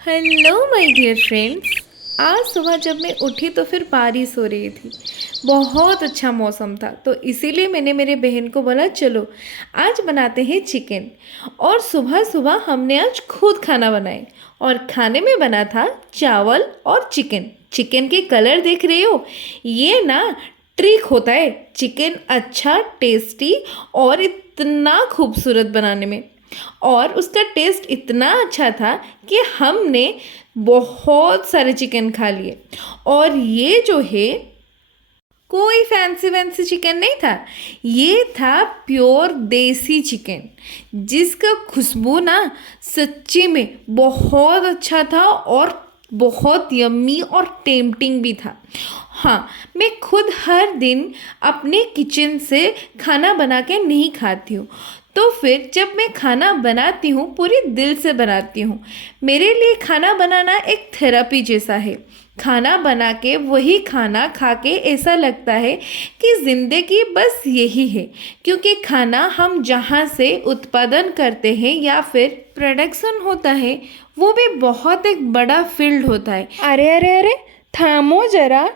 Hello my dear friends. आज सुबह जब मैं उठी तो फिर बारिश हो रही थी। बहुत अच्छा मौसम था, तो इसीलिए मैंने मेरे बहन को बोला चलो आज बनाते हैं चिकन। और सुबह सुबह हमने आज खुद खाना बनाए और खाने में बना था चावल और चिकन। चिकन के कलर देख रहे हो, ये ना ट्रिक होता है चिकन अच्छा टेस्टी और इतना खूबसूरत बनाने में। और उसका टेस्ट इतना अच्छा था कि हमने बहुत सारे चिकन खा लिए। और ये जो है कोई फैंसी वैंसी चिकन नहीं था, ये था प्योर देसी चिकन जिसका खुशबू ना सच्ची में बहुत अच्छा था और बहुत यम्मी और टेम्पटिंग भी था। हाँ, मैं खुद हर दिन अपने किचन से खाना बना के नहीं खाती हूँ, तो फिर जब मैं खाना बनाती हूँ पूरी दिल से बनाती हूँ। मेरे लिए खाना बनाना एक थेरेपी जैसा है। खाना बना के वही खाना खा के ऐसा लगता है कि ज़िंदगी बस यही है, क्योंकि खाना हम जहाँ से उत्पादन करते हैं या फिर प्रोडक्शन होता है वो भी बहुत एक बड़ा फील्ड होता है। अरे अरे अरे, थामो जरा।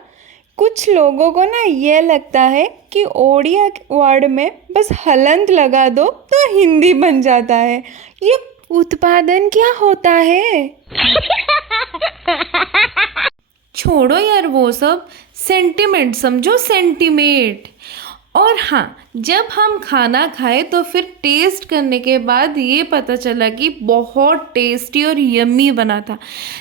कुछ लोगों को ना ये लगता है कि ओडिया वर्ड में बस हलंत लगा दो तो हिंदी बन जाता है। ये उत्पादन क्या होता है? छोड़ो यार वो सब, सेंटिमेंट समझो, सेंटिमेंट। और हाँ, जब हम खाना खाए तो फिर टेस्ट करने के बाद ये पता चला कि बहुत टेस्टी और यम्मी बना था।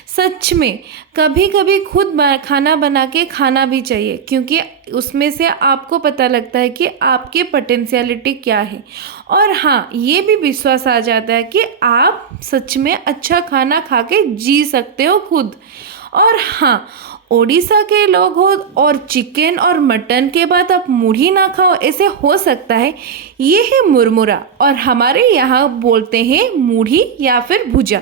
सच में कभी कभी खुद खाना बना के खाना भी चाहिए, क्योंकि उसमें से आपको पता लगता है कि आपकी पोटेंशियलिटी क्या है। और हाँ, ये भी विश्वास आ जाता है कि आप सच में अच्छा खाना खा के जी सकते हो खुद। और हाँ, ओडिशा के लोग हो और चिकन और मटन के बाद आप मुढ़ी ना खाओ, ऐसे हो सकता है। ये है मुरमुरा और हमारे यहाँ बोलते हैं मुढ़ी या फिर भुजा।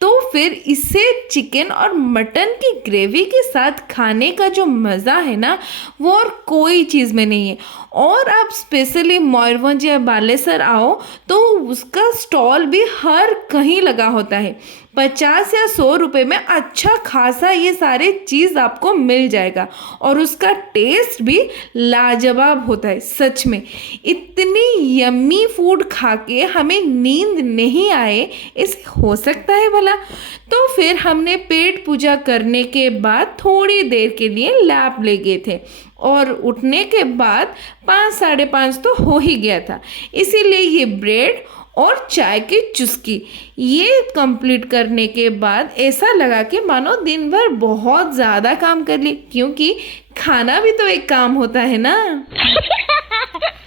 तो फिर इसे चिकन और मटन की ग्रेवी के साथ खाने का जो मज़ा है ना, वो और कोई चीज़ में नहीं है। और आप स्पेशली मयूरभंज या बालेश्वर आओ तो उसका स्टॉल भी हर कहीं लगा होता है। 50 या 100 रुपये में अच्छा खासा ये सारे चीज़ आपको मिल जाएगा और उसका टेस्ट भी लाजवाब होता है। सच में इतनी यम्मी फूड खा के हमें नींद नहीं आए, ऐसे हो सकता है भला? तो फिर हमने पेट पूजा करने के बाद थोड़ी देर के लिए लैप ले गए थे और उठने के बाद 5 साढ़े 5 तो हो ही गया था। इसीलिए ये ब्रेड और चाय की चुस्की ये कंप्लीट करने के बाद ऐसा लगा कि मानो दिन भर बहुत ज़्यादा काम कर ली, क्योंकि खाना भी तो एक काम होता है ना।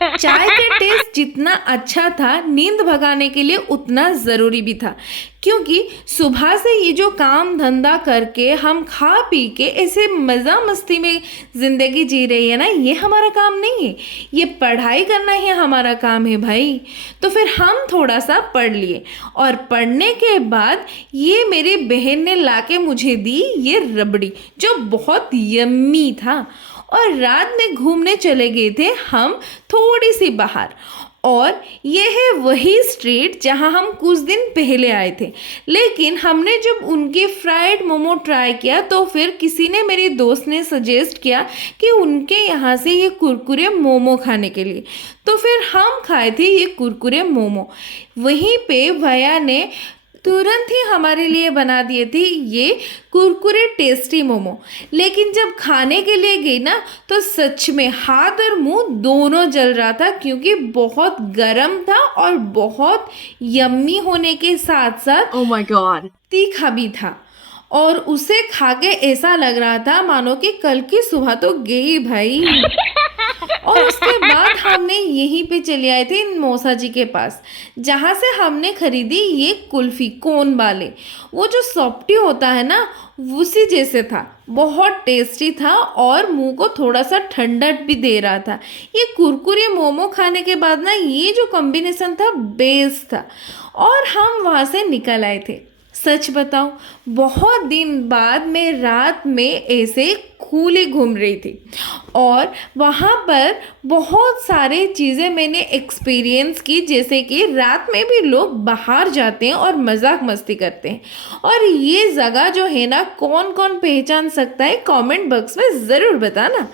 चाय का टेस्ट जितना अच्छा था, नींद भगाने के लिए उतना ज़रूरी भी था, क्योंकि सुबह से ये जो काम धंधा करके हम खा पी के ऐसे मज़ा मस्ती में ज़िंदगी जी रही है ना, ये हमारा काम नहीं है। ये पढ़ाई करना ही हमारा काम है भाई। तो फिर हम थोड़ा सा पढ़ लिए और पढ़ने के बाद ये मेरी बहन ने लाके मुझे दी ये रबड़ी, जो बहुत यम्मी था। और रात में घूमने चले गए थे हम थोड़ी सी बाहर, और ये है वही स्ट्रीट जहाँ हम कुछ दिन पहले आए थे। लेकिन हमने जब उनके फ्राइड मोमो ट्राई किया तो फिर किसी ने, मेरी दोस्त ने सजेस्ट किया कि उनके यहाँ से ये कुरकुरे मोमो खाने के लिए। तो फिर हम खाए थे ये कुरकुरे मोमो। वहीं पे भैया ने तुरंत ही हमारे लिए बना दिए थे ये कुरकुरे टेस्टी मोमो। लेकिन जब खाने के लिए गई ना तो सच में हाथ और मुंह दोनों जल रहा था, क्योंकि बहुत गर्म था और बहुत यम्मी होने के साथ साथ Oh my god. तीखा भी था। और उसे खा के ऐसा लग रहा था मानो कि कल की सुबह तो गई भाई। और उसके बाद हमने यहीं पे चले आए थे मौसा जी के पास, जहाँ से हमने खरीदी ये कुल्फ़ी कोन वाले। वो जो सॉफ्टी होता है ना, उसी जैसे था, बहुत टेस्टी था और मुंह को थोड़ा सा ठंडक भी दे रहा था। ये कुरकुरे मोमो खाने के बाद ना ये जो कॉम्बिनेशन था बेस्ट था। और हम वहाँ से निकल आए थे। सच बताऊं, बहुत दिन बाद मैं रात में ऐसे खुली घूम रही थी और वहाँ पर बहुत सारे चीज़ें मैंने एक्सपीरियंस की, जैसे कि रात में भी लोग बाहर जाते हैं और मजाक मस्ती करते हैं। और ये जगह जो है ना, कौन कौन पहचान सकता है कमेंट बॉक्स में ज़रूर बताना।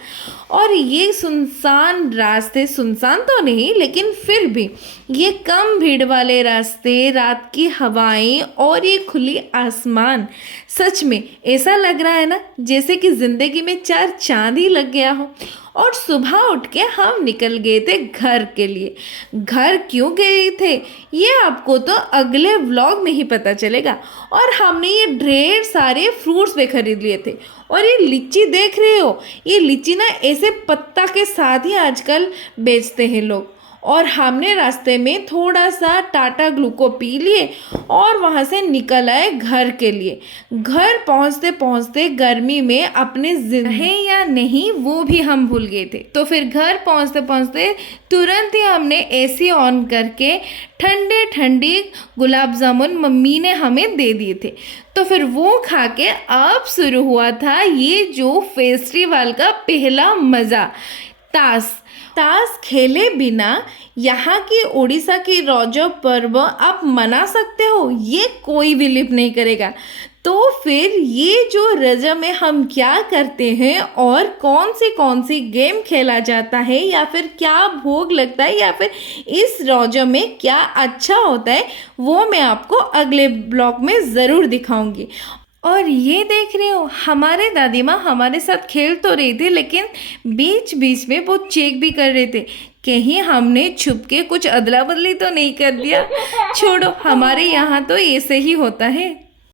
और ये सुनसान रास्ते, सुनसान तो नहीं लेकिन फिर भी ये कम भीड़ वाले रास्ते, रात की हवाएं और ये खुली आसमान, सच में ऐसा लग रहा है ना जैसे कि ज़िंदगी में 4 चांद ही लग गया हो। और सुबह उठ के हम निकल गए थे घर के लिए। घर क्यों गए थे ये आपको तो अगले व्लॉग में ही पता चलेगा। और हमने ये ढेर सारे फ्रूट्स भी खरीद लिए थे। और ये लीची देख रहे हो, ये लीची ना ऐसे पत्ता के साथ ही आजकल बेचते हैं लोग। और हमने रास्ते में थोड़ा सा टाटा ग्लूको पी लिए और वहाँ से निकल आए घर के लिए। घर पहुँचते पहुँचते गर्मी में अपने है या नहीं वो भी हम भूल गए थे। तो फिर घर पहुँचते पहुँचते तुरंत ही हमने एसी ऑन करके ठंडे ठंडी गुलाब जामुन मम्मी ने हमें दे दिए थे। तो फिर वो खा के अब शुरू हुआ था ये जो फेस्टिवल का पहला मज़ा, ताश खेले बिना यहाँ की उड़ीसा की रौजो पर्व आप मना सकते हो, ये कोई बिलीव नहीं करेगा। तो फिर ये जो रजा में हम क्या करते हैं और कौन सी गेम खेला जाता है या फिर क्या भोग लगता है या फिर इस रौजो में क्या अच्छा होता है, वो मैं आपको अगले ब्लॉग में ज़रूर दिखाऊंगी। और ये देख रहे हो, हमारे दादी माँ हमारे साथ खेल तो रही थी लेकिन बीच बीच में वो चेक भी कर रहे थे कहीं हमने छुप के कुछ अदला बदली तो नहीं कर दिया। छोड़ो, हमारे यहाँ तो ऐसे ही होता है।